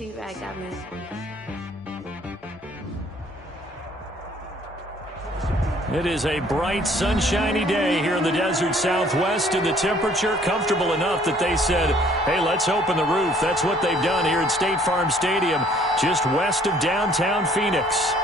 T-Rag got me. It is a bright, sunshiny day here in the desert Southwest, and the temperature comfortable enough that they said, hey, let's open the roof. That's what they've done here at State Farm Stadium, just west of downtown Phoenix.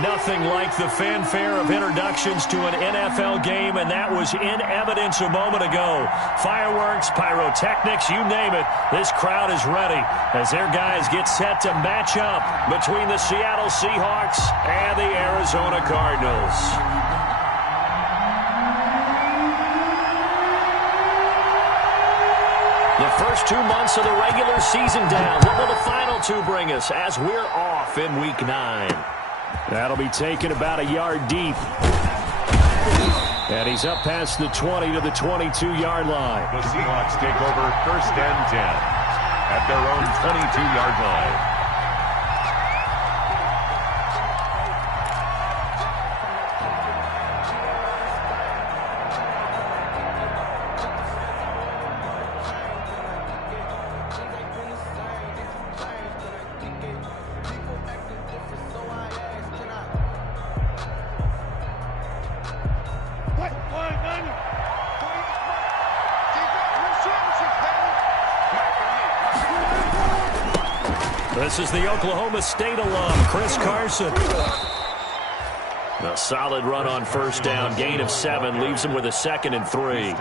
Nothing like the fanfare of introductions to an NFL game, and that was in evidence a moment ago. Fireworks, pyrotechnics, you name it. This crowd is ready as their guys get set to match up between the Seattle Seahawks and the Arizona Cardinals. The first 2 months of the regular season down. What will the final two bring us as we're off in Week 9? That'll be taken about a yard deep. And he's up past the 20 to the 22-yard line. The Seahawks take over 1st and 10 at their own 22-yard line. This is the Oklahoma State alum, Chris Carson. A solid run on 1st down, gain of 7, leaves him with a 2nd and 3.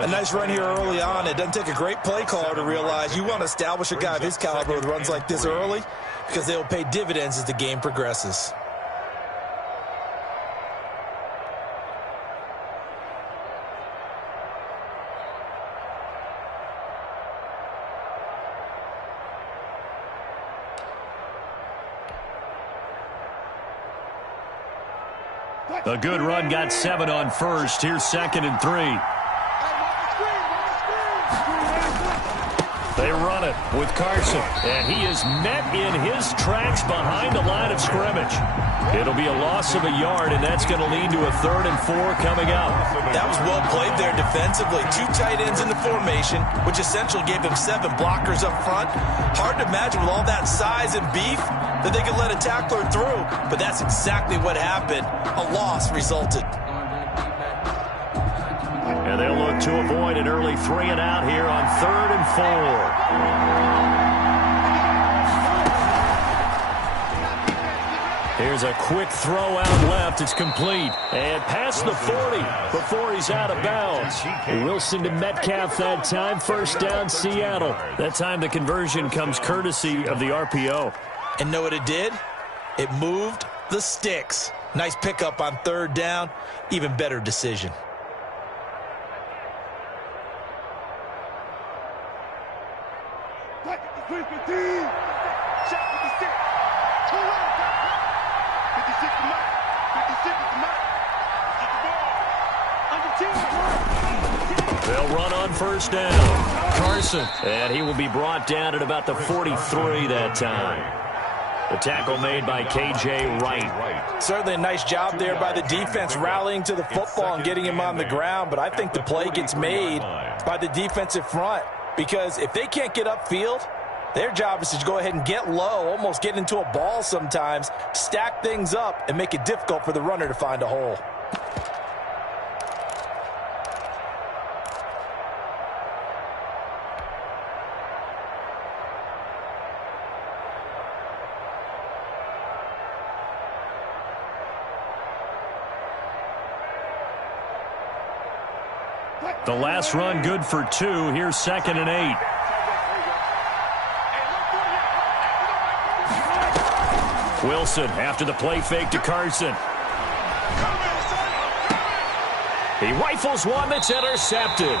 A nice run here early on. It doesn't take a great play caller to realize you want to establish a guy of his caliber with runs like this early because they'll pay dividends as the game progresses. A good run got 7 on 1st. Here's 2nd and 3. They run it with Carson, and he is met in his tracks behind the line of scrimmage. It'll be a loss of a yard, and that's going to lead to a 3rd and 4 coming up. That was well played there defensively. 2 tight ends in the formation, which essentially gave them 7 blockers up front. Hard to imagine with all that size and beef that they could let a tackler through, but that's exactly what happened. A loss resulted. And they'll look to avoid an early 3 and out here on 3rd and 4. Here's a quick throw out left. It's complete. And past the 40 before he's out of bounds. Wilson to Metcalf that time. 1st down, Seattle. That time the conversion comes courtesy of the RPO. And know what it did? It moved the sticks. Nice pickup on 3rd down. Even better decision. They'll run on 1st down. Carson, and he will be brought down at about the 43 that time. The tackle made by K.J. Wright. Certainly a nice job there by the defense rallying to the football and getting him on the ground, but I think the play gets made by the defensive front because if they can't get upfield, their job is to go ahead and get low, almost get into a ball sometimes, stack things up, and make it difficult for the runner to find a hole. The last run good for 2. Here's 2nd and 8. Wilson after the play fake to Carson. He rifles one that's intercepted.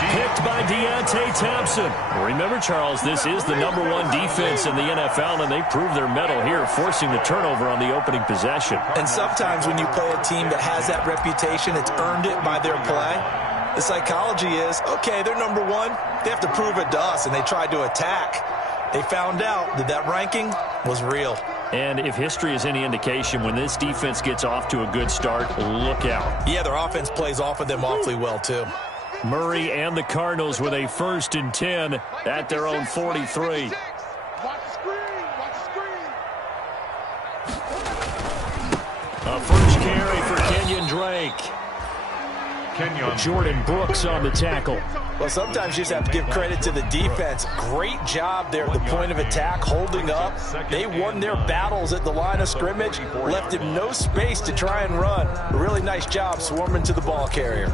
Picked by Deontay Thompson. Remember, Charles, this is the #1 defense in the NFL, and they proved their mettle here, forcing the turnover on the opening possession. And sometimes when you play a team that has that reputation, it's earned it by their play. The psychology is, okay, they're #1. They have to prove it to us, and they tried to attack. They found out that that ranking was real. And if history is any indication, when this defense gets off to a good start, look out. Yeah, their offense plays off of them awfully well, too. Murray and the Cardinals with a 1st and 10 at their own 43. A first carry for Kenyon Drake. Jordan Brooks on the tackle. Well, sometimes you just have to give credit to the defense. Great job there at the point of attack, holding up. They won their battles at the line of scrimmage, left him no space to try and run. A really nice job swarming to the ball carrier.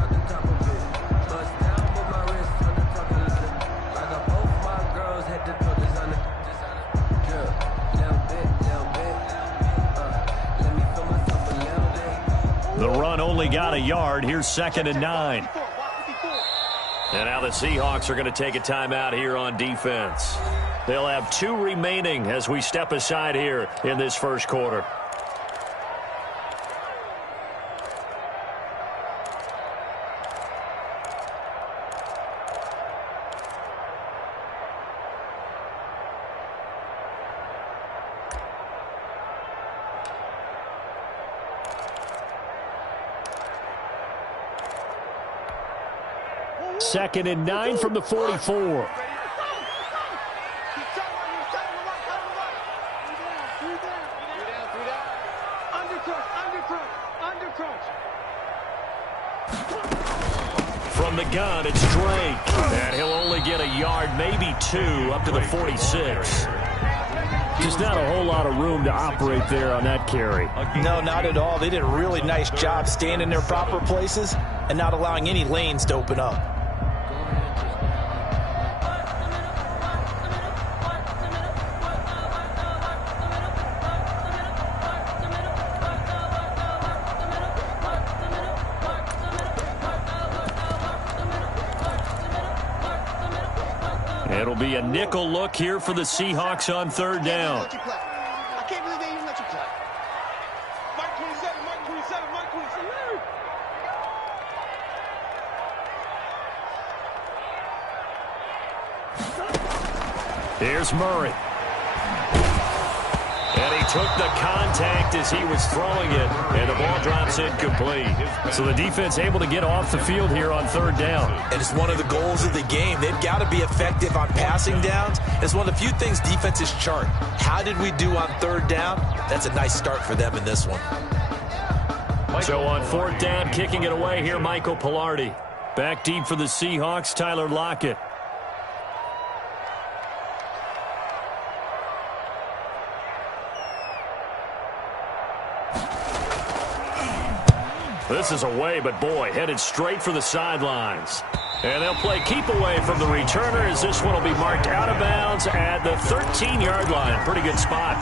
The run only got a yard. Here's 2nd and 9. And now the Seahawks are going to take a timeout here on defense. They'll have 2 remaining as we step aside here in this first quarter. Second and 9 from the 44. From the gun, it's Drake. And he'll only get a yard, maybe 2, up to the 46. Just not a whole lot of room to operate there on that carry. No, not at all. They did a really nice job staying in their proper places and not allowing any lanes to open up. It'll be a nickel look here for the Seahawks on 3rd down. I can't believe they even let you play. Mike 27, Mike 27, Mike 27. Here's Murray. And he took the contact as he was throwing it, and the ball drops incomplete. So the defense able to get off the field here on 3rd down. And it's one of the goals of the game. They've got to be effective on passing downs. It's one of the few things defenses chart. How did we do on 3rd down? That's a nice start for them in this one. So on 4th down, kicking it away here, Michael Pilardi. Back deep for the Seahawks, Tyler Lockett. This is away, but boy, headed straight for the sidelines. And they'll play keep away from the returner as this one will be marked out of bounds at the 13-yard line. Pretty good spot.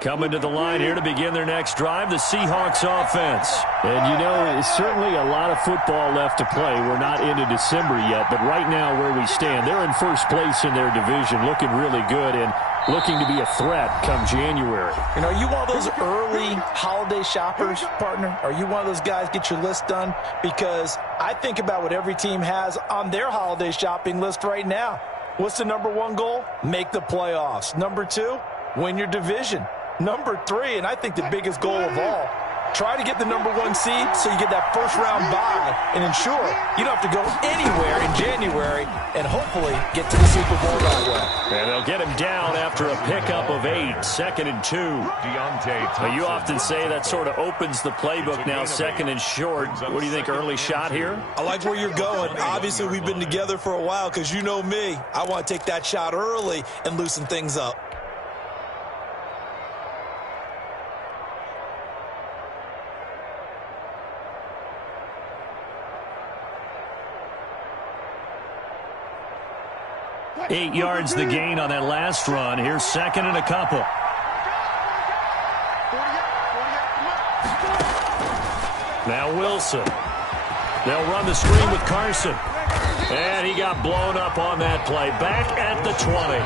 Coming to the line here to begin their next drive, the Seahawks offense. And, you know, it's certainly a lot of football left to play. We're not into December yet, but right now where we stand, they're in first place in their division, looking really good and looking to be a threat come January. You know, are you one of those early holiday shoppers, partner? Are you one of those guys get your list done? Because I think about what every team has on their holiday shopping list right now. What's the #1 goal? Make the playoffs. #2, win your division. #3, and I think the biggest goal of all, Try to get the #1 seed so you get that first-round bye and ensure you don't have to go anywhere in January and hopefully get to the Super Bowl that way. And they'll get him down after a pickup of 8, 2nd and 2. Now, you often say that sort of opens the playbook now, 2nd and short. What do you think, early shot here? I like where you're going. Obviously, we've been together for a while because you know me. I want to take that shot early and loosen things up. Eight yards the gain on that last run. Here's 2nd and a couple. Now Wilson. They'll run the screen with Carson. And he got blown up on that play. Back at the 20.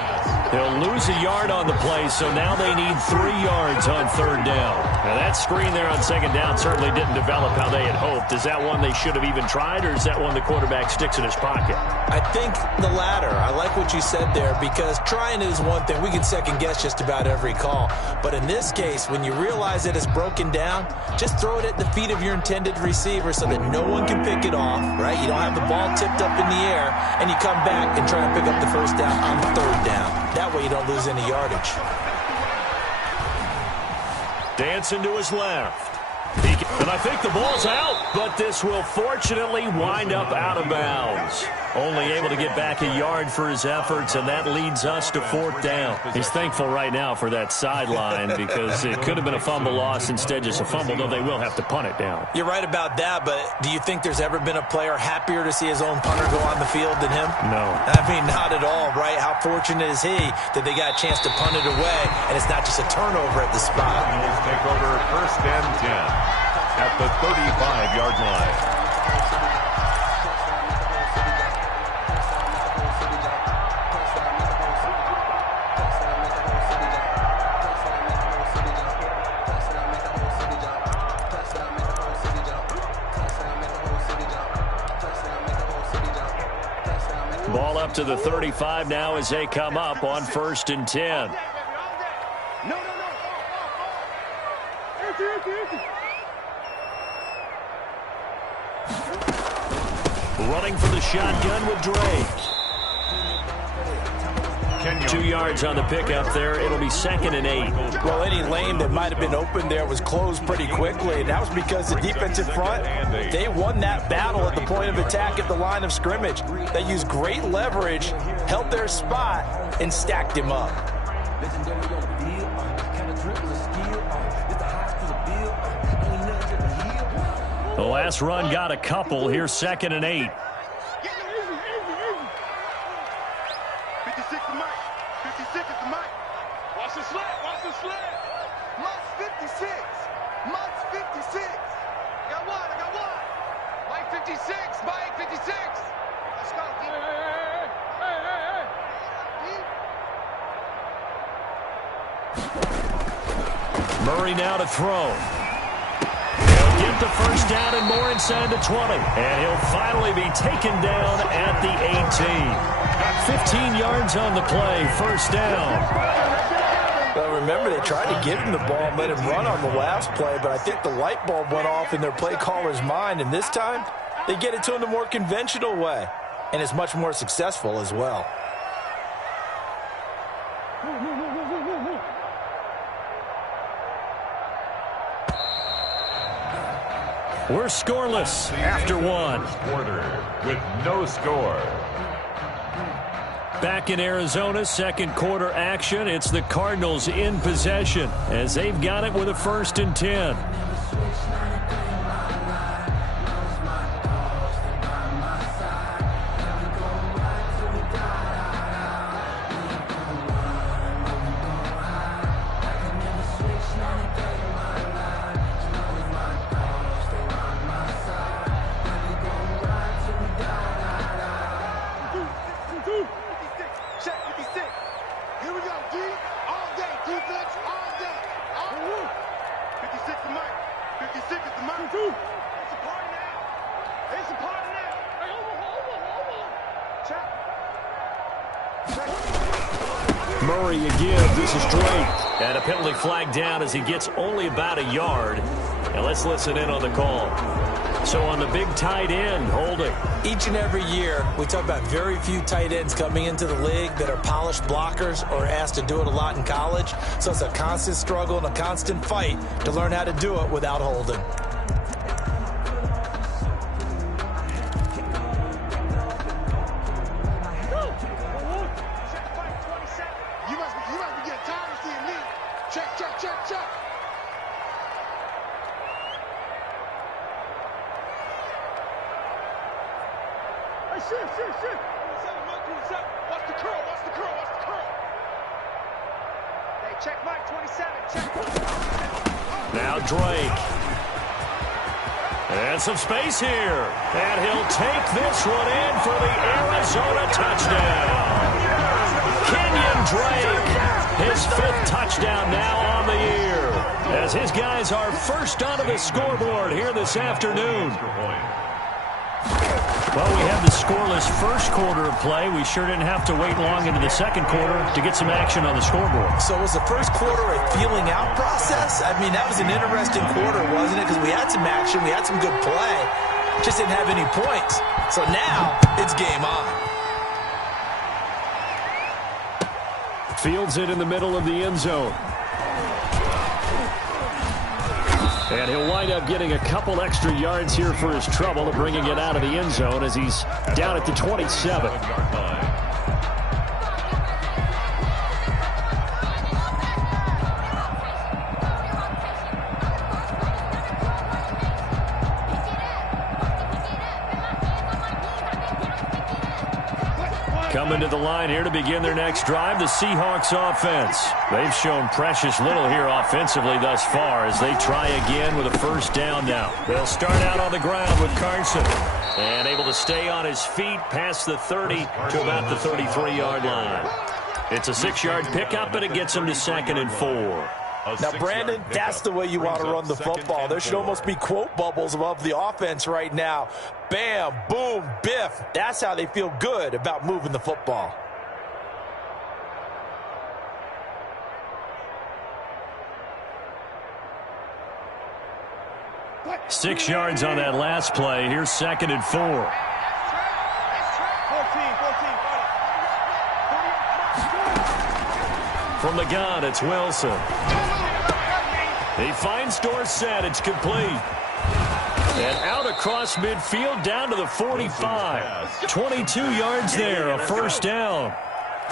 They'll lose a yard on the play, so now they need 3 yards on 3rd down. Now that screen there on 2nd down certainly didn't develop how they had hoped. Is that one they should have even tried, or is that one the quarterback sticks in his pocket? I think the latter. I like what you said there, because trying is one thing. We can second-guess just about every call. But in this case, when you realize that it's broken down, just throw it at the feet of your intended receiver so that no one can pick it off, right? You don't have the ball tipped up in the air, and you come back and try and pick up the 1st down on 3rd down. That way you don't lose any yardage. Dancing to his left. And I think the ball's out, but this will fortunately wind up out of bounds. Only able to get back a yard for his efforts, and that leads us to 4th down. He's thankful right now for that sideline because it could have been a fumble loss, instead just a fumble, though they will have to punt it down. You're right about that, but do you think there's ever been a player happier to see his own punter go on the field than him? No. I mean, not at all, right? How fortunate is he that they got a chance to punt it away, and it's not just a turnover at the spot. Eagles take over 1st and 10 at the 35-yard line. Ball up to the 35 now as they come up on 1st and 10. Running for the shotgun with Drake. 2 yards on the pickup there. It'll be 2nd and 8. Well, any lane that might have been open there was closed pretty quickly, and that was because the defensive front, they won that battle at the point of attack at the line of scrimmage. They used great leverage, held their spot, and stacked him up. The last run got a couple. Here's 2nd and 8. 56 to Mike. 56 is the Mike. Watch the slant. Watch the slant. Mike's 56. Mike's 56. I got one. I got one. Mike 56. Mike 56. Let's go. Murray now to throw. He'll get the 1st down and more inside the 20. And he'll finally be taken down at the 18. 15 yards on the play, 1st down. Well, remember, they tried to give him the ball and let him run on the last play, but I think the light bulb went off in their play caller's mind, and this time they get it to him the more conventional way, and it's much more successful as well. We're scoreless after 1. Quarter with no score. Back in Arizona, 2nd quarter action. It's the Cardinals in possession as they've got it with a 1st and 10. Murray again. This is Drake. And a penalty flag down as he gets only about a yard. And let's listen in on the call. So on the big tight end, holding. Each and every year, we talk about very few tight ends coming into the league that are polished blockers or asked to do it a lot in college. So it's a constant struggle and a constant fight to learn how to do it without holding. You must be getting tired of seeing me. Check. Hey, shit. Watch the curl. Hey, check Mike, 27. Check. Now Drake. And some space here. And he'll take this one in for the Arizona touchdown. Kenyon Drake, his 5th touchdown now on the year, as his guys are first onto the scoreboard here this afternoon. Well, we had the scoreless first quarter of play. We sure didn't have to wait long into the second quarter to get some action on the scoreboard. So was the first quarter a feeling out process? I mean, that was an interesting quarter, wasn't it? Because we had some action, we had some good play, just didn't have any points. So now it's game on. Fields it in the middle of the end zone. And he'll wind up getting a couple extra yards here for his trouble of bringing it out of the end zone as he's down at the 27. Coming to the line here to begin their next drive, the Seahawks offense. They've shown precious little here offensively thus far as they try again with a first down now. They'll start out on the ground with Carson. And able to stay on his feet past the 30 to about the 33-yard line. It's a 6-yard pickup, and it gets him to 2nd and 4. Now, Brandon, that's the way you want to run the football. There should almost be quote bubbles above the offense right now. Bam, boom, biff. That's how they feel good about moving the football. Six yards on that last play. Here's 2nd and 4. From the gun, it's Wilson. He finds Dorsett. It's complete. And out across midfield down to the 45. 22 yards there, a first down.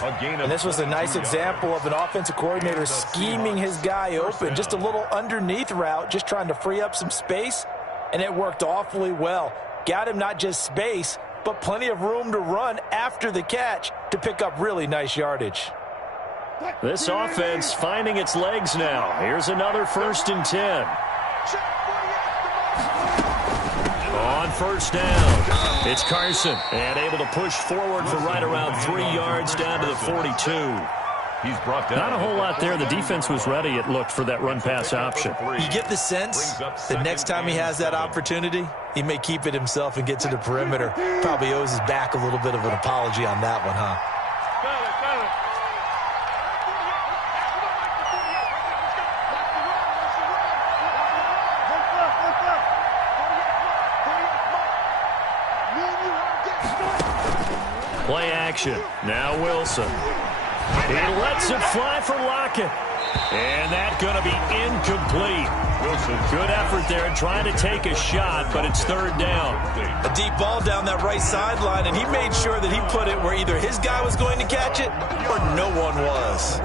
And this was a nice example of an offensive coordinator scheming his guy open. Just a little underneath route, just trying to free up some space, and it worked awfully well. Got him not just space, but plenty of room to run after the catch to pick up really nice yardage. This offense finding its legs now. Here's another 1st and 10. On first down, it's Carson, and able to push forward for right around 3 yards down to the 42. He's brought down. Not a whole lot there. The defense was ready, it looked, for that run-pass option. You get the sense that next time he has that opportunity, he may keep it himself and get to the perimeter. Probably owes his back a little bit of an apology on that one, huh? Play action. Now Wilson. He lets it fly for Lockett. And that's going to be incomplete. Wilson, good effort there trying to take a shot, but it's 3rd down. A deep ball down that right sideline, and he made sure that he put it where either his guy was going to catch it or no one was.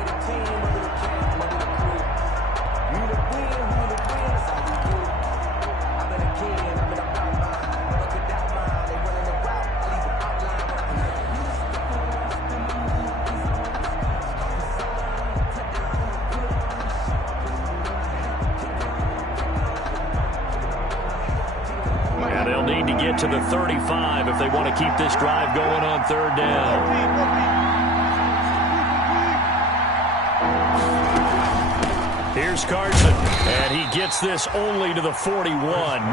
To the 35 if they want to keep this drive going on 3rd down. Here's Carson, and he gets this only to the 41.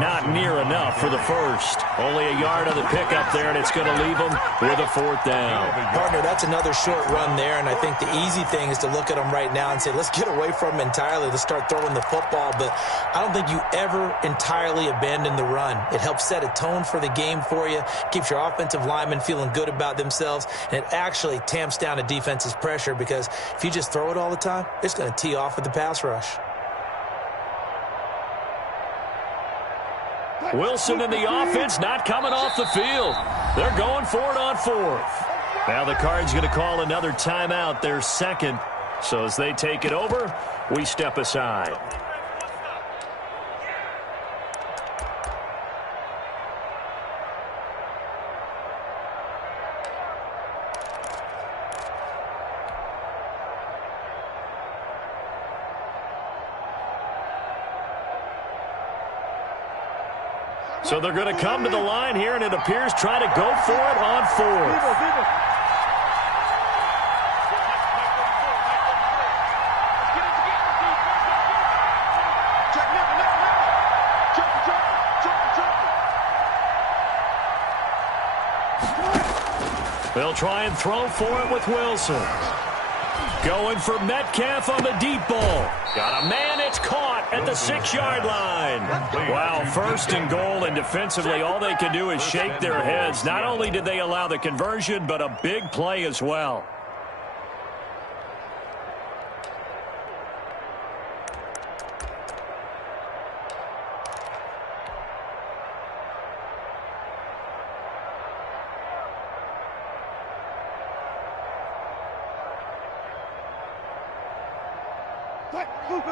Not near enough for the first. Only a yard on the pickup there, and it's going to leave him with a 4th down. Partner, that's another short run there, and I think the easy thing is to look at him right now and say, let's get away from him entirely. Let's start throwing the football, but I don't think you ever entirely abandon the run. It helps set a tone for the game for you, keeps your offensive linemen feeling good about themselves, and it actually tamps down a defense's pressure because if you just throw it all the time, it's going to tee off with the pass rush. Wilson and the offense not coming off the field. They're going for it on 4th. Now the Cards going to call another timeout, their second. So as they take it over, we step aside. So they're going to come to the line here, and it appears try to go for it on 4th. They'll try and throw for it with Wilson. Going for Metcalf on the deep ball. Got a man, it's caught at the 6-yard line. Wow, 1st and goal, and defensively all they can do is shake their heads. Not only did they allow the conversion, but a big play as well.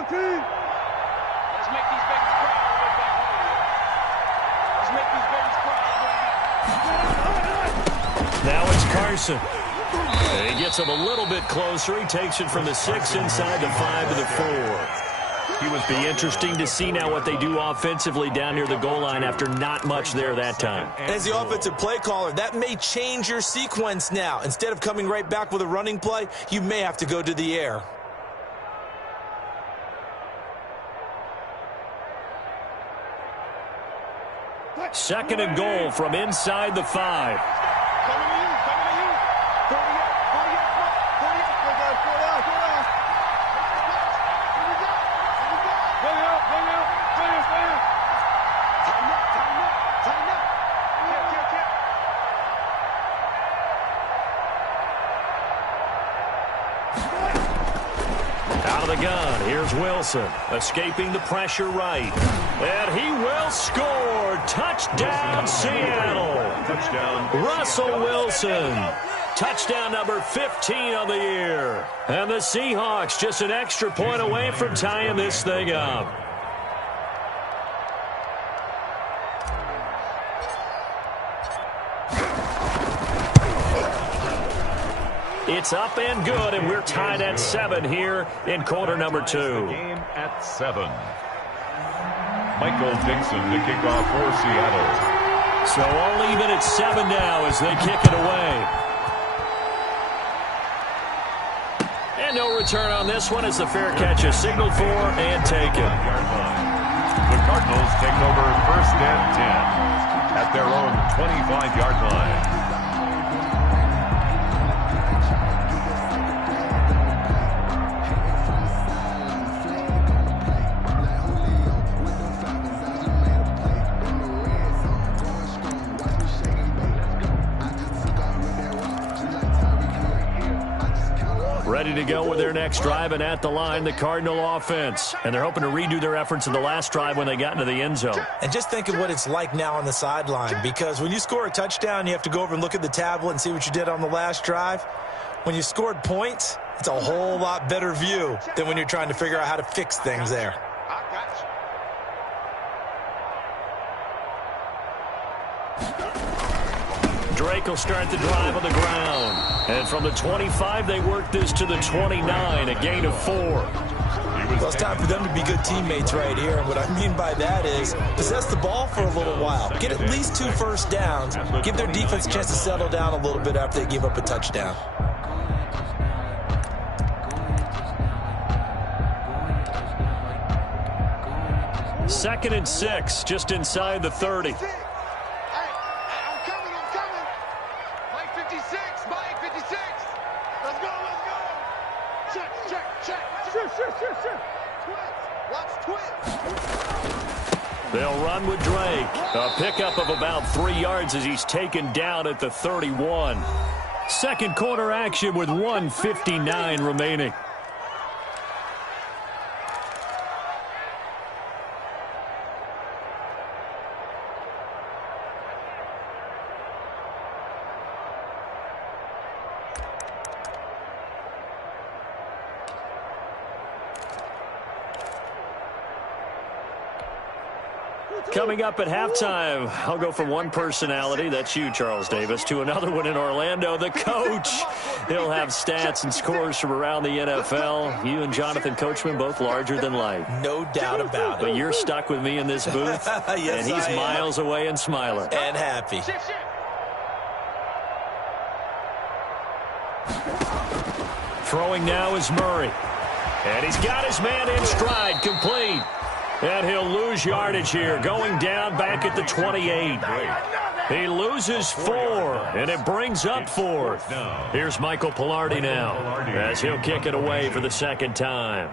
Let's make these babies cry on the way back home here. Let's make these babies cry on the way back. Now it's Carson. And he gets him a little bit closer. He takes it from the 6 inside the 5 to the 4. It would be interesting to see now what they do offensively down near the goal line after not much there that time. As the offensive play caller, that may change your sequence now. Instead of coming right back with a running play, you may have to go to the air. Second and goal from inside the 5. Coming to you, coming to you. 48, Out of the gun, here's Wilson, escaping the pressure right. And he will score. Touchdown, Seattle. Touchdown. Russell Wilson. Touchdown number 15 on the year. And the Seahawks just an extra point away from tying this thing up. It's up and good, and we're tied at 7 here in quarter number 2. Game at 7. Michael Dixon to kick off for Seattle. So all even at 7 now as they kick it away. And no return on this one as the fair catch is signaled for and taken. The Cardinals take over 1st and 10 at their own 25-yard line. Ready to go with their next drive, and at the line, the Cardinal offense. And they're hoping to redo their efforts in the last drive when they got into the end zone. And just think of what it's like now on the sideline, because when you score a touchdown, you have to go over and look at the tablet and see what you did on the last drive. When you scored points, it's a whole lot better view than when you're trying to figure out how to fix things there. Drake will start the drive on the ground. And from the 25, they work this to the 29, a gain of 4. Well, it's time for them to be good teammates right here. And what I mean by that is possess the ball for a little while. Get at least 2 first downs. Give their defense a chance to settle down a little bit after they give up a touchdown. 2nd and 6, just inside the 30. Hey, I'm coming. Mike 56, Mike 56. Let's go. Check. Sure. Twist. They'll run with Drake. A pickup of about 3 yards as he's taken down at the 31. Second quarter action with 1:59 remaining. Coming up at halftime, I'll go from one personality, that's you, Charles Davis, to another one in Orlando, the coach. He'll have stats and scores from around the NFL. You and Jonathan Coachman both larger than life. No doubt about it. But you're stuck with me in this booth, yes, and he's miles away and smiling. And happy. Throwing now is Murray. And he's got his man in stride, complete. And he'll lose yardage here, going down back at the 28. He loses 4, and it brings up 4th. Here's Michael Pilardi now, as he'll kick it away for the second time.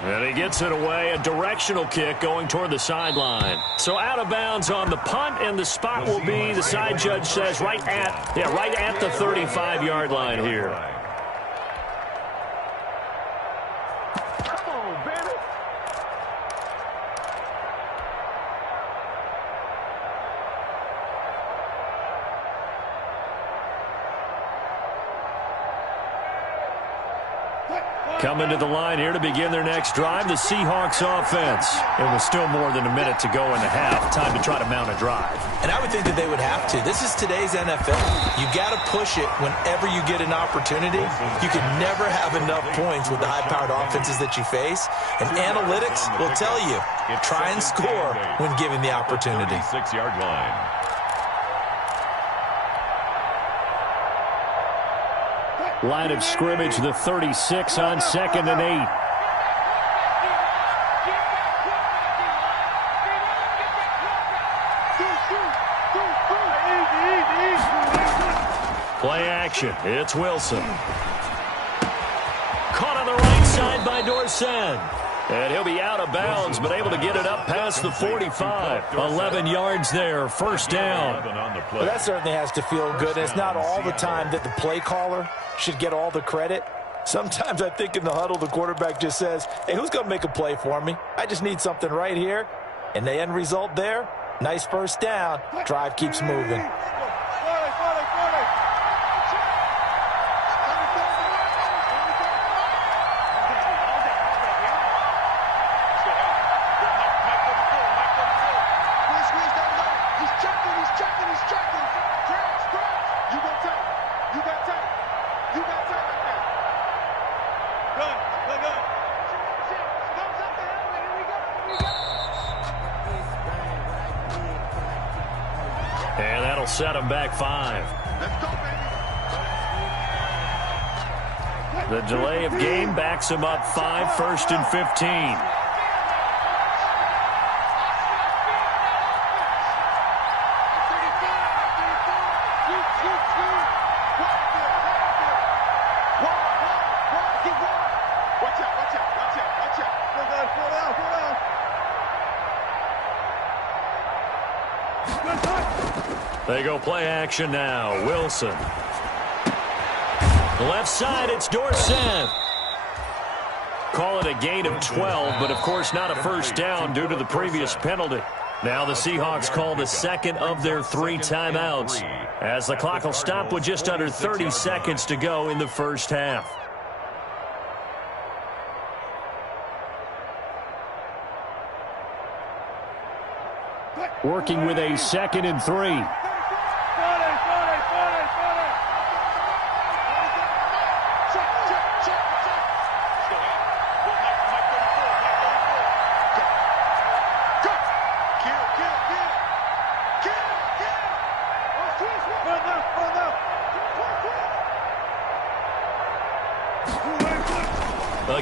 And he gets it away, a directional kick going toward the sideline. So out of bounds on the punt, and the spot will be, the side judge says, right at the 35-yard line here. Come on, baby. Coming to the line here to begin their next drive, the Seahawks offense. It was still more than a minute to go in the half. Time to try to mount a drive. And I would think that they would have to. This is today's NFL. You got to push it whenever you get an opportunity. You can never have enough points with the high-powered offenses that you face. And analytics will tell you, try and score when given the opportunity. 6-yard line. Line of scrimmage, the 36 on 2nd and 8. Play action. It's Wilson. Caught on the right side by Dorsett. And he'll be out of bounds, but able to get it up past the 45. 11 yards there, first down. Well, that certainly has to feel good. It's not all the time that the play caller should get all the credit. Sometimes I think in the huddle, the quarterback just says, hey, who's going to make a play for me? I just need something right here. And the end result there, nice first down. Drive keeps moving. And that'll set him back 5. The delay of game backs him up 5, 1st and 15. They go play action now. Wilson. Left side, it's Dorsett. Call it a gain of 12, but of course not a first down due to the previous penalty. Now the Seahawks call the second of their 3 timeouts, as the clock will stop with just under 30 seconds to go in the first half. Working with a 2nd and 3.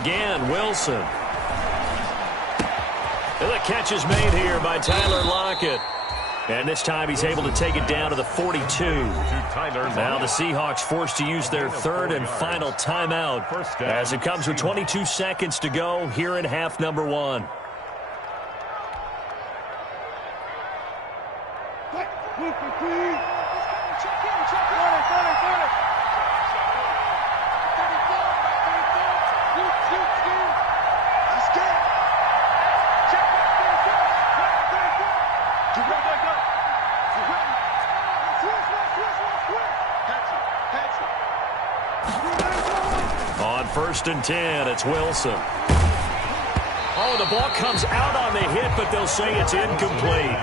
again. Wilson. And the catch is made here by Tyler Lockett. And this time he's able to take it down to the 42. Now the Seahawks forced to use their third and final timeout as it comes with 22 seconds to go here in half number 1. On 1st and 10, it's Wilson. Oh, the ball comes out on the hit, but they'll say it's incomplete.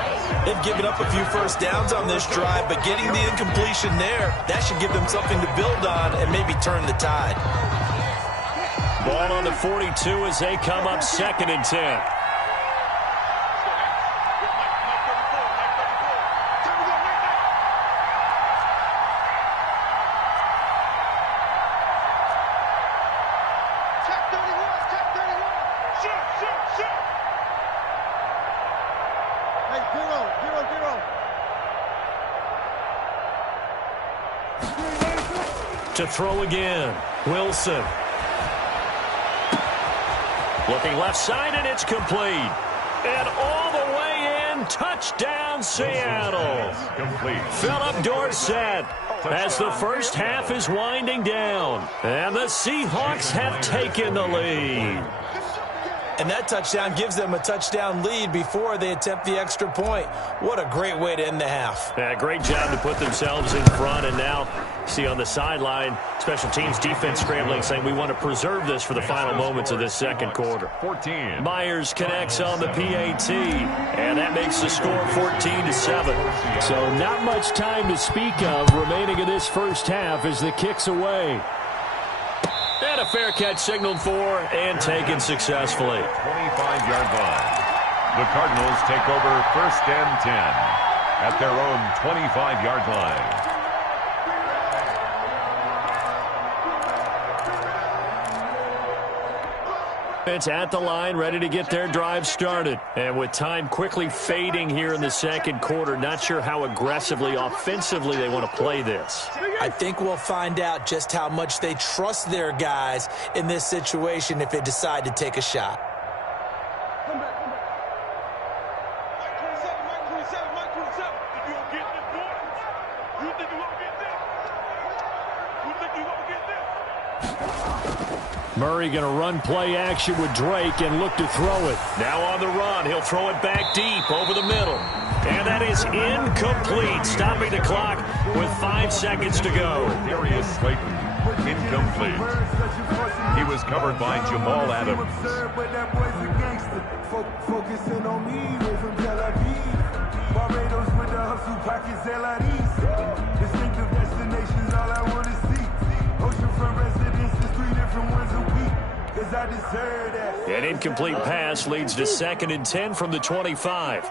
They've given up a few first downs on this drive, but getting the incompletion there, that should give them something to build on and maybe turn the tide. Ball on the 42 as they come up 2nd and 10. To throw again, Wilson. Looking left side, and it's complete. And all the way in, touchdown Seattle. Philip Dorsett as the first half is winding down. And the Seahawks have taken the lead. And that touchdown gives them a touchdown lead before they attempt the extra point. What a great way to end the half. Yeah, great job to put themselves in front. And now, see on the sideline, special teams defense scrambling, saying we want to preserve this for the final moments of this second quarter. 14. Myers connects on the PAT, and that makes the score 14-7. So not much time to speak of remaining in this first half as the kick's away. And a fair catch signaled for and taken successfully. 25-yard line. The Cardinals take over 1st and 10 at their own 25-yard line. It's at the line, ready to get their drive started. And with time quickly fading here in the second quarter, not sure how aggressively, offensively they want to play this. I think we'll find out just how much they trust their guys in this situation if they decide to take a shot. Murray going to run play action with Drake and look to throw it. Now on the run, he'll throw it back deep over the middle. And that is incomplete, stopping the clock with 5 seconds to go. Darius Slayton, incomplete. He was covered by Jamal Adams. Focusing on me, way from Tel Aviv. Barbados with the hustle pockets, distinctive destinations, all I want to see. Oceanfront residences, 3 different ones a week. Cause I deserve that. An incomplete pass leads to 2nd and 10 from the 25.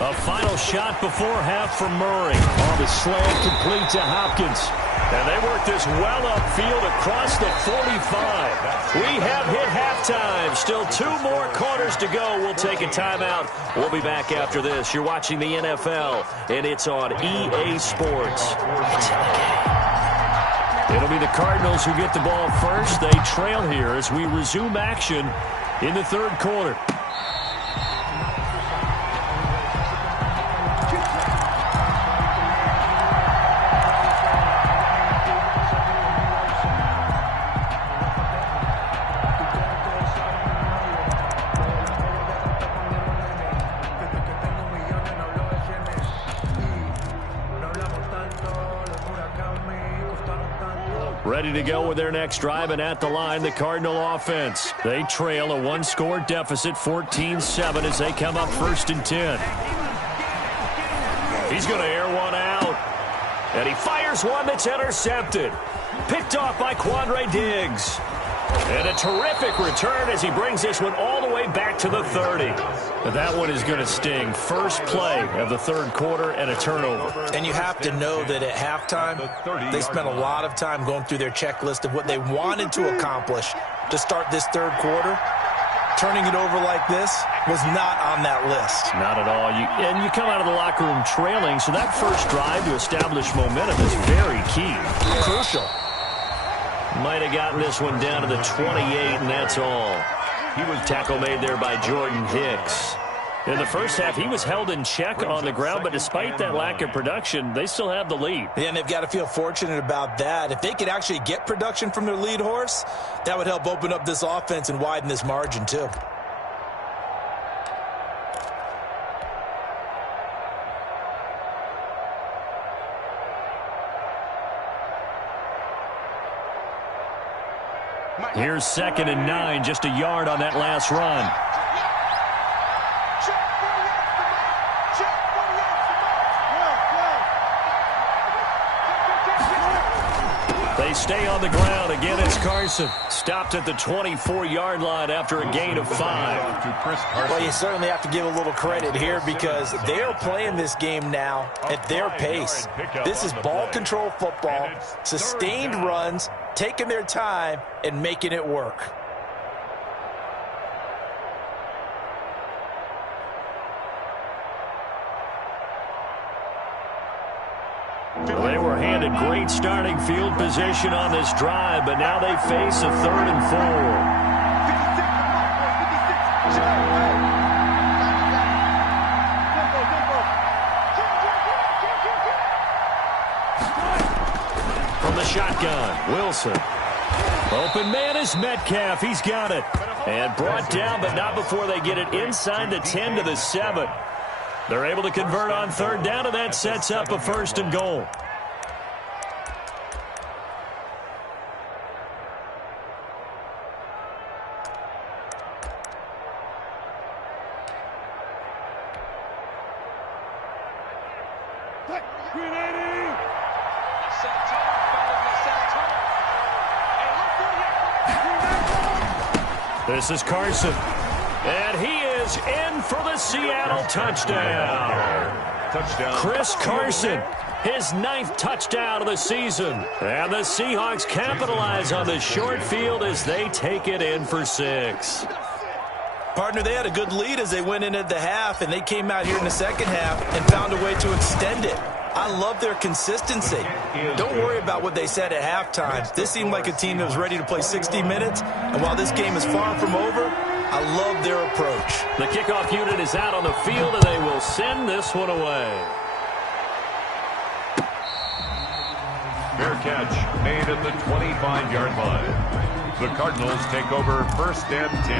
A final shot before half from Murray. On the slant, complete to Hopkins. And they work this well upfield across the 45. We have hit halftime. Still 2 more quarters to go. We'll take a timeout. We'll be back after this. You're watching the NFL, and it's on EA Sports. It'll be the Cardinals who get the ball first. They trail here as we resume action in the third quarter. Ready to go with their next drive, and at the line, the Cardinal offense. They trail a 1-score deficit, 14-7, as they come up 1st and 10. He's going to air one out, and he fires one that's intercepted. Picked off by Quandre Diggs. And a terrific return as he brings this one all the way back to the 30. But that one is going to sting. First play of the third quarter and a turnover. And you have to know that at halftime, they spent a lot of time going through their checklist of what they wanted to accomplish to start this third quarter. Turning it over like this was not on that list. Not at all. And you come out of the locker room trailing, so that first drive to establish momentum is very key. Crucial. Might have gotten this one down to the 28, and that's all. He was tackle made there by Jordan Hicks. In the first half, he was held in check on the ground, but despite that lack of production, they still have the lead. Yeah, and they've got to feel fortunate about that. If they could actually get production from their lead horse, that would help open up this offense and widen this margin too. Here's 2nd and 9, just a yard on that last run. They stay on the ground. Again, it's Carson. Stopped at the 24-yard line after a gain of 5. Well, you certainly have to give a little credit here because they're playing this game now at their pace. This is ball control football, sustained runs, taking their time, and making it work. They were handed great starting field position on this drive, but now they face a 3rd and 4. From the shotgun, Wilson. Open man is Metcalf. He's got it. And brought down, but not before they get it inside the 10 to the 7. They're able to convert on 3rd down, and that sets up a 1st and goal. This is Carson. And he is in for the Seattle touchdown. Chris Carson, his 9th touchdown of the season. And the Seahawks capitalize on the short field as they take it in for 6. Partner, they had a good lead as they went into the half, and they came out here in the second half and found a way to extend it. I love their consistency. Don't worry about what they said at halftime. This seemed like a team that was ready to play 60 minutes, and while this game is far from over, I love their approach. The kickoff unit is out on the field, and they will send this one away. Fair catch made at the 25-yard line. The Cardinals take over 1st and 10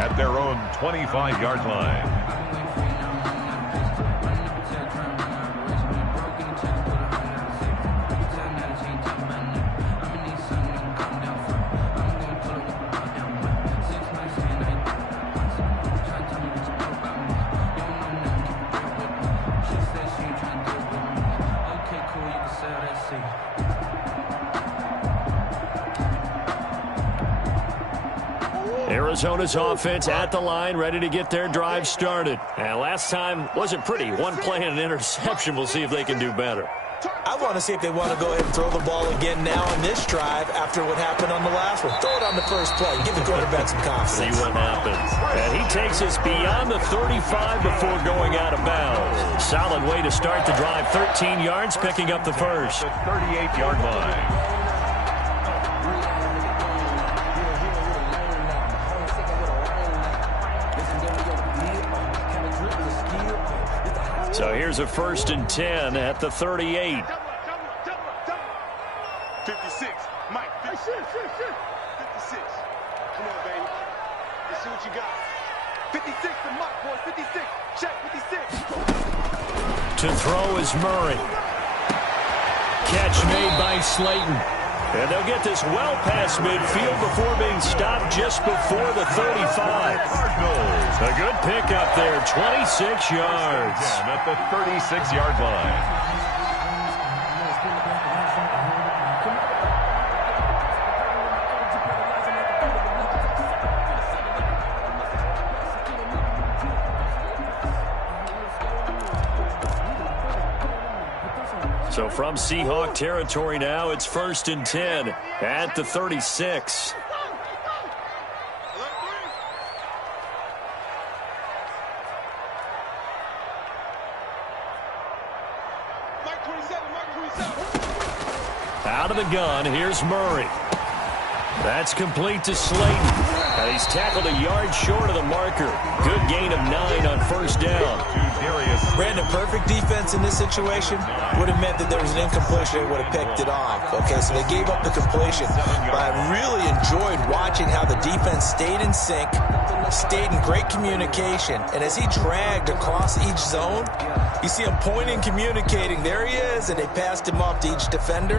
at their own 25-yard line. Arizona's offense at the line, ready to get their drive started. And last time wasn't pretty. One play and an interception. We'll see if they can do better. I want to see if they want to go ahead and throw the ball again now on this drive after what happened on the last one. Throw it on the first play. Give the quarterback some confidence. See what happens. And he takes us beyond the 35 before going out of bounds. Solid way to start the drive. 13 yards, picking up the first. The 38-yard line. So here's a 1st and 10 at the 38. 56. Mike, 56. 56. Come on, baby. Let's see what you got. 56 to Mike, boys. 56. Check, 56. To throw is Murray. Catch made by Slayton. And they'll get this well past midfield before being stopped just before the 35. A good pickup there, 26 yards. At the 36-yard line. So from Seahawk territory now, it's 1st and 10 at the 36. Out of the gun, here's Murray. That's complete to Slayton. And he's tackled a yard short of the marker. Good gain of 9 on 1st down. Brandon, perfect defense in this situation would have meant that there was an incompletion. They would have picked it off. Okay, so they gave up the completion. But I really enjoyed watching how the defense stayed in sync, stayed in great communication. And as he dragged across each zone, you see him pointing, communicating. There he is, and they passed him off to each defender.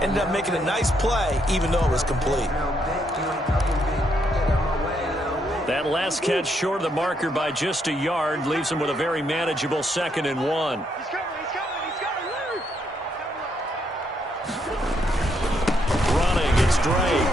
Ended up making a nice play, even though it was complete. That last catch short of the marker by just a yard leaves him with a very manageable 2nd and 1. He's coming. Running, it's Drake.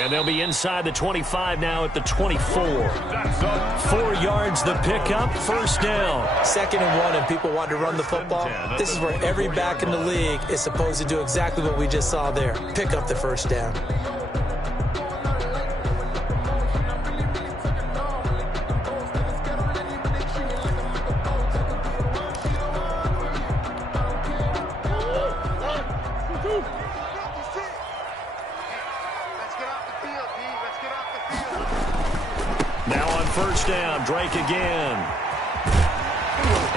And they'll be inside the 25 now at the 24. 4 yards the pickup, 1st down. 2nd and 1, and people want to run the football. This is where every back in the league is supposed to do exactly what we just saw there. Pick up the 1st down. Now on 1st down, Drake again.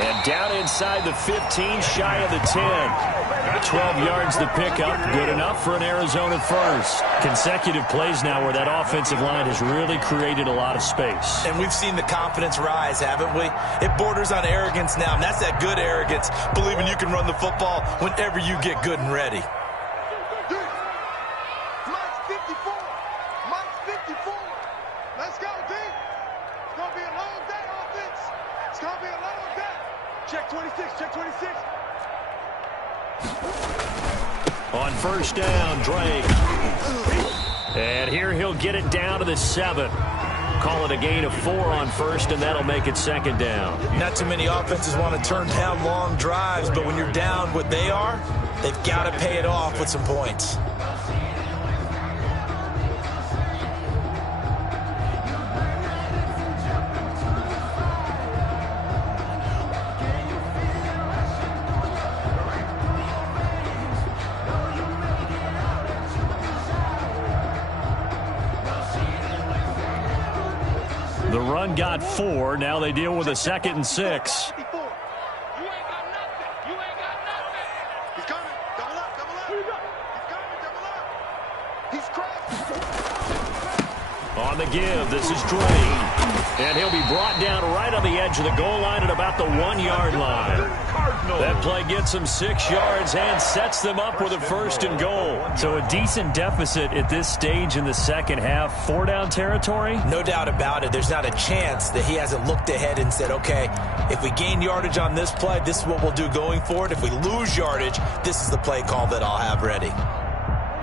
And down inside the 15, shy of the 10. 12 yards the pickup, good enough for an Arizona first. Consecutive plays now where that offensive line has really created a lot of space. And we've seen the confidence rise, haven't we? It borders on arrogance now, and that's that good arrogance, believing you can run the football whenever you get good and ready. Let's go, D. It's going to be a long day, offense. It's going to be a long day. Check 26, check 26. On 1st down, Drake. And here he'll get it down to the 7. Call it a gain of 4 on 1st, and that'll make it 2nd down. Not too many offenses want to turn down long drives, but when you're down what they are, they've got to pay it off with some points. The run got 4. Now they deal with a 2nd and 6. You ain't got nothing. You ain't got nothing. He's coming. Double up, double up. He's coming, double up. He's crashing. On the give, this is Drake. And he'll be brought down right on the edge of the goal line at about the 1-yard line. That play gets them 6 yards and sets them up with a 1st and goal. So a decent deficit at this stage in the second half. 4-down territory? No doubt about it. There's not a chance that he hasn't looked ahead and said, okay, if we gain yardage on this play, this is what we'll do going forward. If we lose yardage, this is the play call that I'll have ready.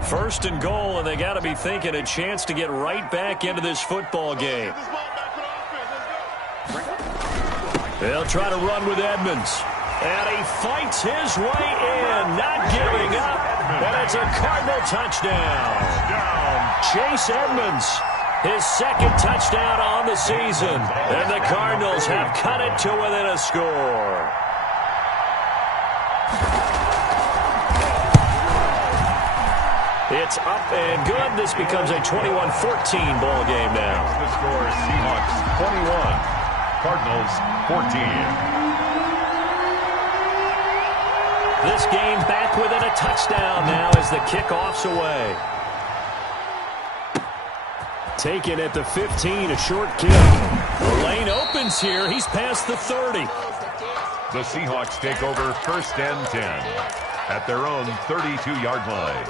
1st and goal, and they got to be thinking a chance to get right back into this football game. They'll try to run with Edmonds. And he fights his way in, not giving up. And it's a Cardinal touchdown. Chase Edmonds, his 2nd touchdown on the season. And the Cardinals have cut it to within a score. It's up and good. This becomes a 21-14 ball game now. The score, Seahawks 21, Cardinals 14. This game back within a touchdown now as the kickoff's away. Taken at the 15, a short kick. The lane opens here. He's past the 30. The Seahawks take over 1st and 10 at their own 32-yard line.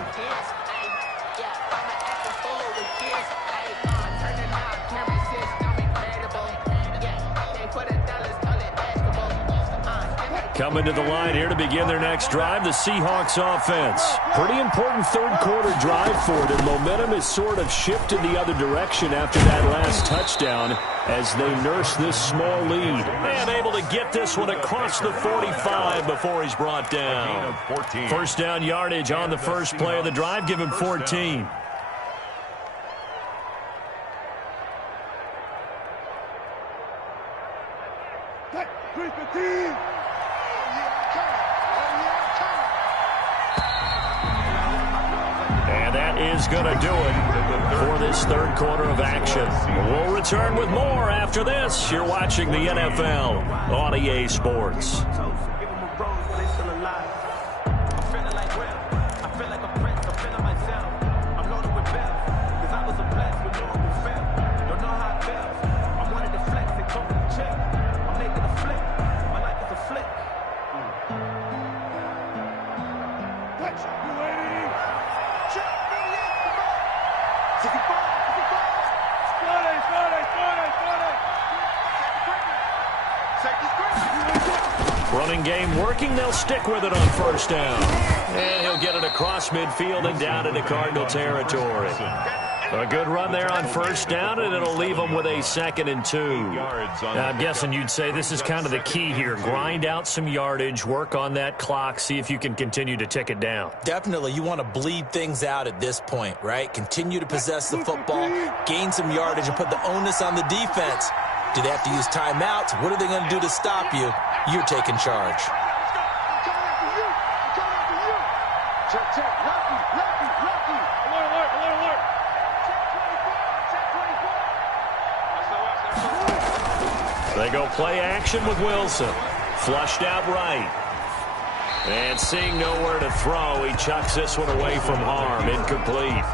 Coming to the line here to begin their next drive, the Seahawks offense. Pretty important third-quarter drive for them. Momentum has sort of shifted the other direction after that last touchdown as they nurse this small lead. And able to get this one across the 45 before he's brought down. First down yardage on the first play of the drive. Give him 14. And that is going to do it for this third quarter of action. We'll return with more after this. You're watching the NFL on EA Sports. Running game working. They'll stick with it on first down. And he'll get it across midfield and down into Cardinal territory. A good run there on first down, and it'll leave them with a 2nd and 2. Now, I'm guessing you'd say this is kind of the key here. Grind out some yardage, work on that clock, see if you can continue to tick it down. Definitely. You want to bleed things out at this point, right? Continue to possess the football, gain some yardage, and put the onus on the defense. Do they have to use timeouts? What are they going to do to stop you? You're taking charge. They go play action with Wilson. Flushed out right. And seeing nowhere to throw, he chucks this one away from harm. Incomplete.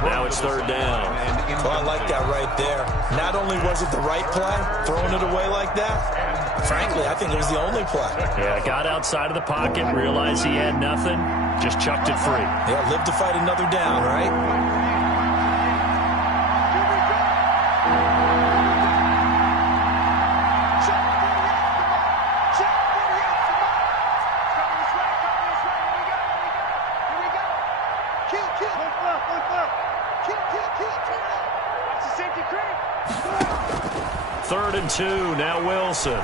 Now it's third down. Oh, I like that right there. Not only was it the right play, throwing it away like that, frankly, I think it was the only play. Yeah, got outside of the pocket, realized he had nothing, just chucked it free. Yeah, live to fight another down, right? Third and 2, now Wilson.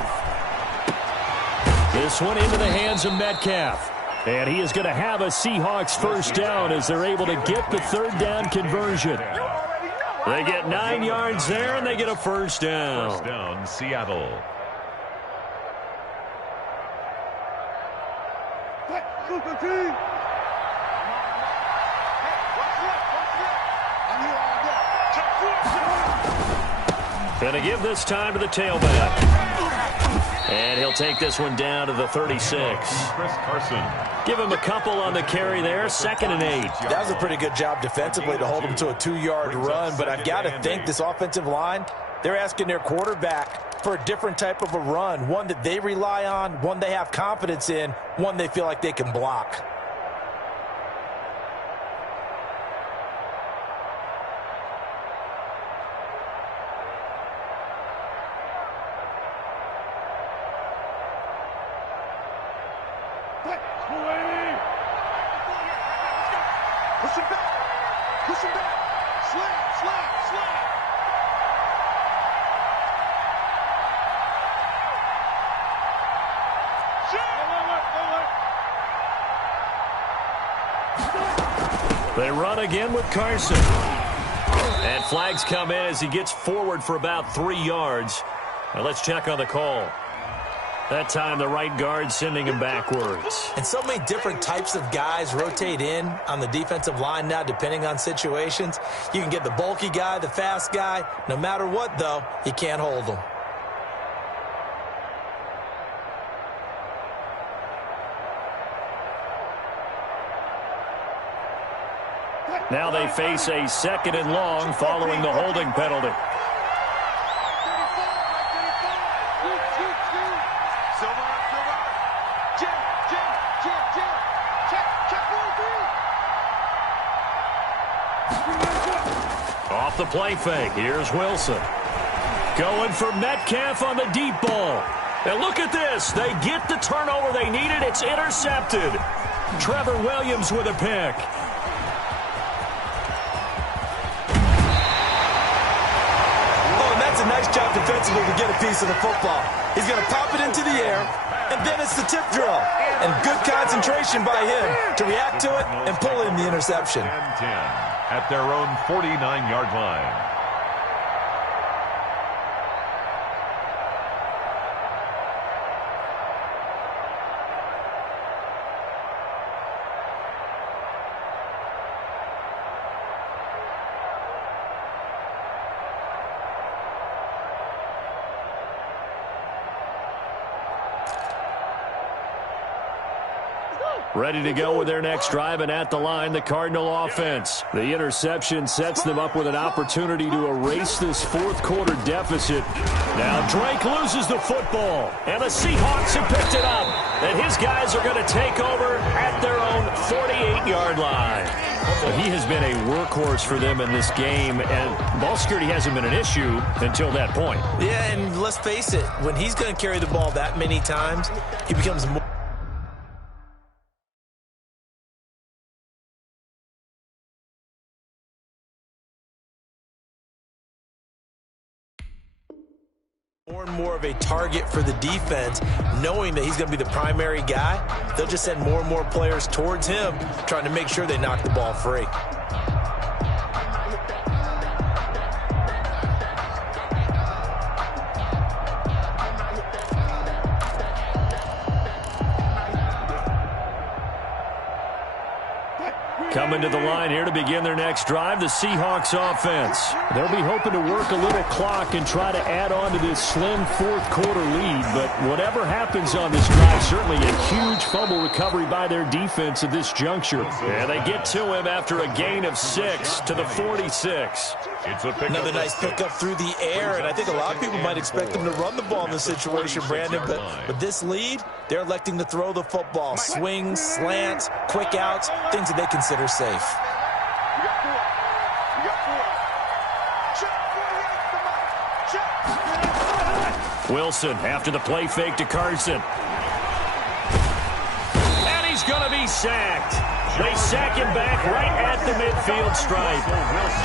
This one into the hands of Metcalf. And he is going to have a Seahawks first down as they're able to get the third down conversion. They get 9 yards there, and they get a first down. First down, Seattle. Going to give this time to the tailback. And he'll take this one down to the 36. Chris Carson. Give him a couple on the carry there. 2nd and 8. That was a pretty good job defensively to hold him to a 2-yard run. But I've got to think this offensive line, they're asking their quarterback for a different type of a run. One that they rely on, one they have confidence in, one they feel like they can block. They run again with Carson. And flags come in as he gets forward for about 3 yards. Now let's check on the call. That time the right guard sending him backwards. And so many different types of guys rotate in on the defensive line now depending on situations. You can get the bulky guy, the fast guy. No matter what, though, you can't hold them. Now they face a 2nd and long following the holding penalty. Off the play fake. Here's Wilson. Going for Metcalf on the deep ball. And look at this. They get the turnover they needed. It's intercepted. Trevor Williams with a pick. Oh, and that's a nice job defensively to get a piece of the football. He's going to pop it into the air, and then it's the tip drill. And good concentration by him to react to it and pull in the interception. 10 at their own 49-yard line. Ready to go with their next drive, and at the line, the Cardinal offense. The interception sets them up with an opportunity to erase this fourth-quarter deficit. Now Drake loses the football, and the Seahawks have picked it up. And his guys are going to take over at their own 48-yard line. But he has been a workhorse for them in this game, and ball security hasn't been an issue until that point. Yeah, and let's face it, when he's going to carry the ball that many times, he becomes more and more of a target for the defense, knowing that he's going to be the primary guy. They'll just send more and more players towards him, trying to make sure they knock the ball free. Coming to the line here to begin their next drive, the Seahawks offense. They'll be hoping to work a little clock and try to add on to this slim fourth-quarter lead. But whatever happens on this drive, certainly a huge fumble recovery by their defense at this juncture. And they get to him after a gain of 6 to the 46. Another nice pickup through the air, and I think a lot of people might expect them to run the ball in this situation, Brandon. But this lead, they're electing to throw the football. Swings, slants, quick outs, things that they consider safe. Wilson after the play fake to Carson. And he's going to be sacked. They sack him back right at the midfield stripe.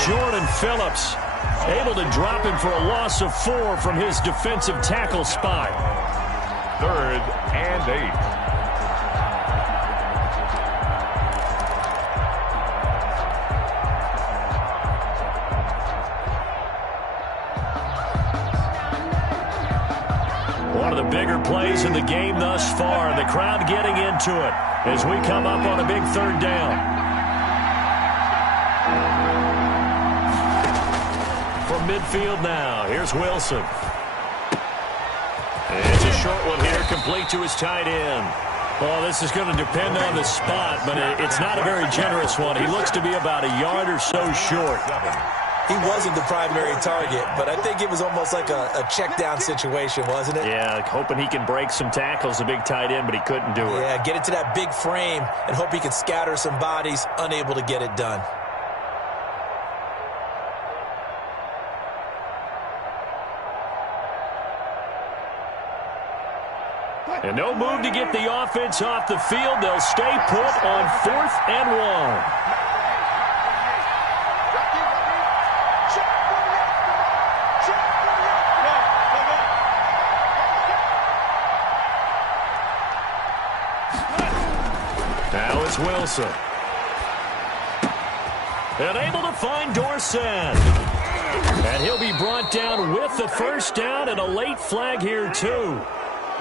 Jordan Phillips able to drop him for a loss of 4 from his defensive tackle spot. 3rd and 8. One of the bigger plays in the game thus far. The crowd getting into it as we come up on a big 3rd down. From midfield now, here's Wilson. It's a short one here, complete to his tight end. Well, this is going to depend on the spot, but it's not a very generous one. He looks to be about a yard or so short. He wasn't the primary target, but I think it was almost like a check-down situation, wasn't it? Yeah, hoping he can break some tackles, a big tight end, but he couldn't do it. Yeah, get into that big frame and hope he can scatter some bodies, unable to get it done. And no move to get the offense off the field. They'll stay put on 4th and 1. Now it's Wilson. And able to find Dorsett. And he'll be brought down with the first down and a late flag here, too.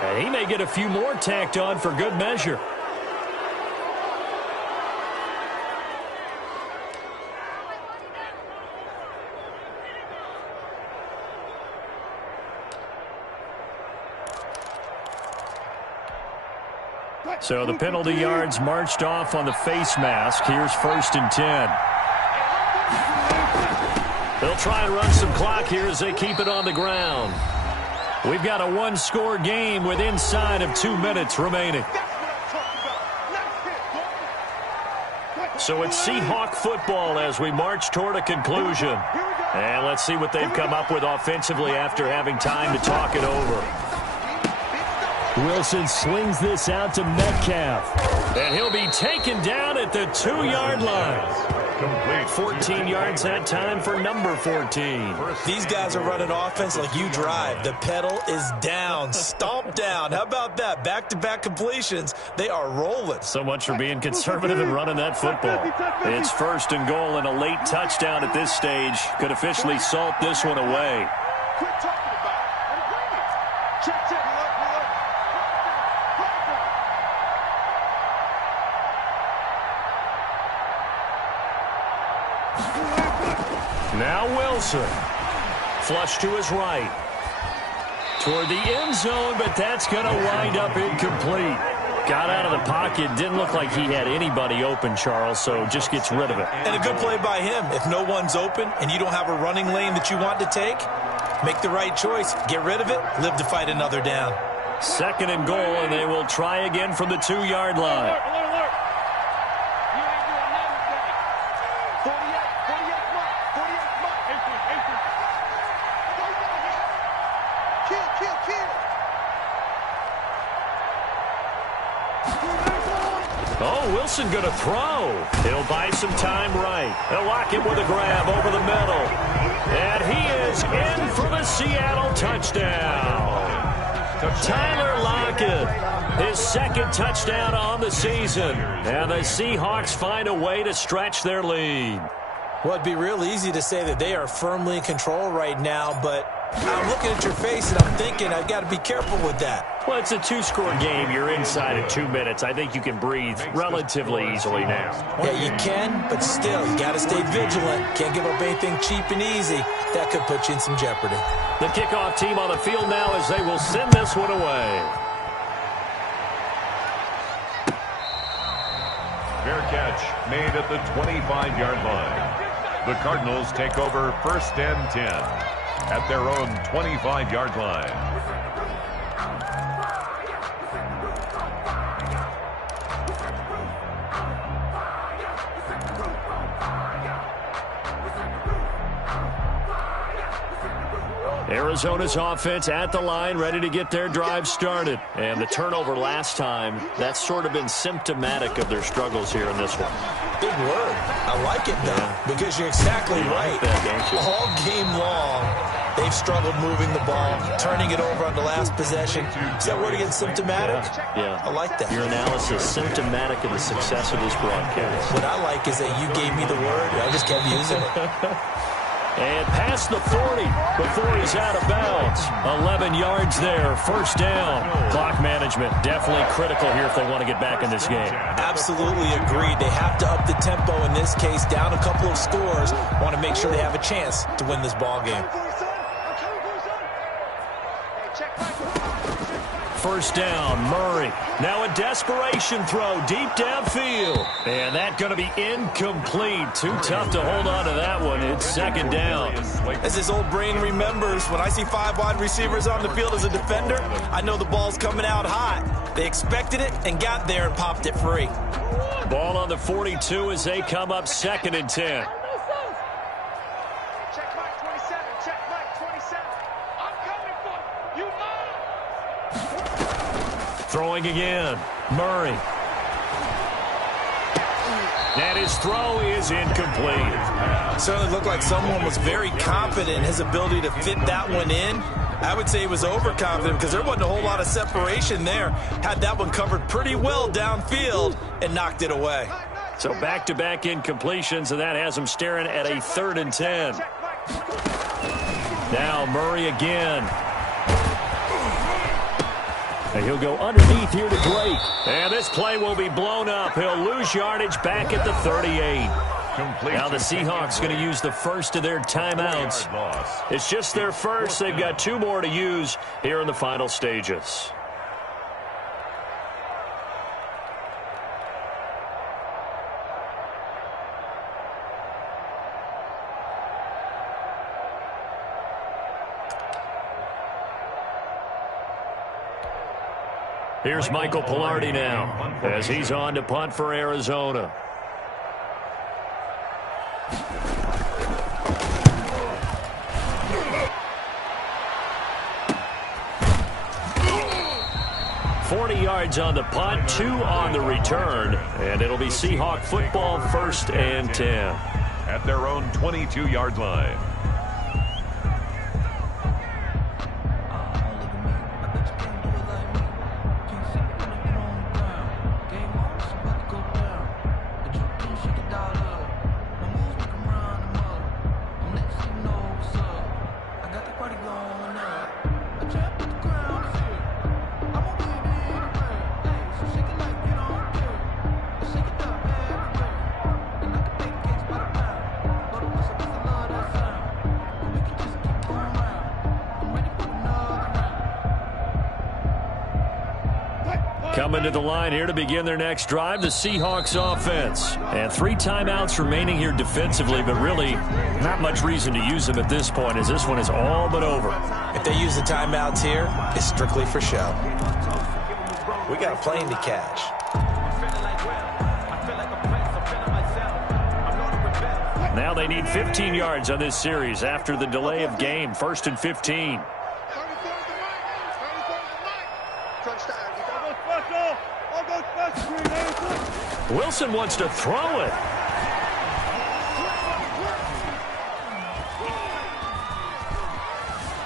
And he may get a few more tacked on for good measure. So the penalty yards marched off on the face mask. Here's 1st and 10. They'll try and run some clock here as they keep it on the ground. We've got a 1-score game with inside of 2 minutes remaining. So it's Seahawk football as we march toward a conclusion. And let's see what they've come up with offensively after having time to talk it over. Wilson slings this out to Metcalf. And he'll be taken down at the 2-yard line. Complete. 14 yards that time for number 14. These guys are running offense like you drive. The pedal is down, stomp down. How about that? Back-to-back completions. They are rolling. So much for being conservative and running that football. It's 1st and goal, and a late touchdown at this stage could officially salt this one away. Quit talking about it and bring it. Check. Now Wilson. Flush to his right. Toward the end zone, but that's going to wind up incomplete. Got out of the pocket. Didn't look like he had anybody open, Charles, so just gets rid of it. And a good play by him. If no one's open and you don't have a running lane that you want to take, make the right choice. Get rid of it. Live to fight another down. 2nd and goal, and they will try again from the 2-yard line. Oh, Wilson going to throw. He'll buy some time right. They'll lock him with a grab over the middle. And he is in for the Seattle touchdown. Tyler Lockett, his 2nd touchdown on the season. And the Seahawks find a way to stretch their lead. Well, it'd be real easy to say that they are firmly in control right now, but I'm looking at your face and I'm thinking I've got to be careful with that. Well, it's a 2-score game. You're inside in 2 minutes. I think you can breathe relatively easily now. Yeah, you can, but still, you got to stay vigilant. Can't give up anything cheap and easy. That could put you in some jeopardy. The kickoff team on the field now as they will send this one away. Fair catch made at the 25-yard line. The Cardinals take over 1st and 10 at their own 25-yard line. Arizona's offense at the line, ready to get their drive started. And the turnover last time, that's sort of been symptomatic of their struggles here in this one. Big word. I like it, though, because you're exactly right. Like that, don't you? All game long, they've struggled moving the ball, turning it over on the last possession. Is that word again, symptomatic? Yeah. I like that. Your analysis, symptomatic of the success of this broadcast. What I like is that you gave me the word, and I just kept using it. And past the 40 before he's out of bounds. 11 yards there, 1st down. Clock management definitely critical here if they want to get back in this game. Absolutely agreed. They have to up the tempo in this case, down a couple of scores. Want to make sure they have a chance to win this ball game. 1st down, Murray. Now a desperation throw deep downfield. And that going to be incomplete. Too tough to hold on to that one. It's 2nd down. As his old brain remembers, when I see 5 wide receivers on the field as a defender, I know the ball's coming out hot. They expected it and got there and popped it free. Ball on the 42 as they come up 2nd and 10. Check Mike 27. Check Mike 27. I'm coming for you. You mine. Throwing again. Murray. And his throw is incomplete. Certainly looked like someone was very confident in his ability to fit that one in. I would say he was overconfident because there wasn't a whole lot of separation there. Had that one covered pretty well downfield and knocked it away. So back-to-back incompletions, and that has him staring at a 3rd and 10. Now Murray again. And he'll go underneath here to Drake. And this play will be blown up. He'll lose yardage back at the 38. Now the Seahawks going to use the first of their timeouts. It's just their first. They've got 2 more to use here in the final stages. Here's Michael Pilardi now as he's on to punt for Arizona. 40 yards on the punt, 2 on the return, and it'll be Seahawk football, 1st and 10. At their own 22-yard line. Coming to the line here to begin their next drive, the Seahawks offense. And 3 timeouts remaining here defensively, but really not much reason to use them at this point, as this one is all but over. If they use the timeouts here, it's strictly for show. We got a plane to catch. Now they need 15 yards on this series after the delay of game. 1st and 15. Wilson wants to throw it.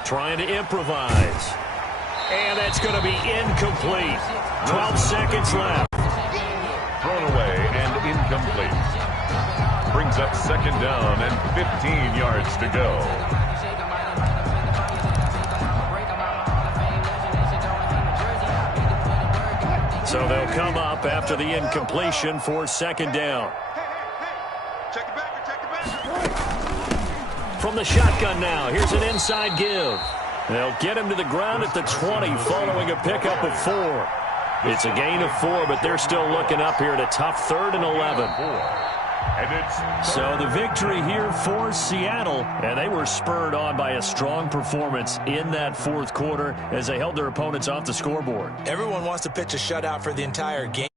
Trying to improvise. And that's going to be incomplete. 12 seconds left. Thrown away and incomplete. Brings up 2nd down and 15 yards to go. So they'll come up after the incompletion for 2nd down. Check it back, check it back. From the shotgun now, here's an inside give. They'll get him to the ground at the 20 following a pickup of 4. It's a gain of 4, but they're still looking up here at a tough 3rd and 11. So the victory here for Seattle, and they were spurred on by a strong performance in that 4th quarter as they held their opponents off the scoreboard. Everyone wants to pitch a shutout for the entire game.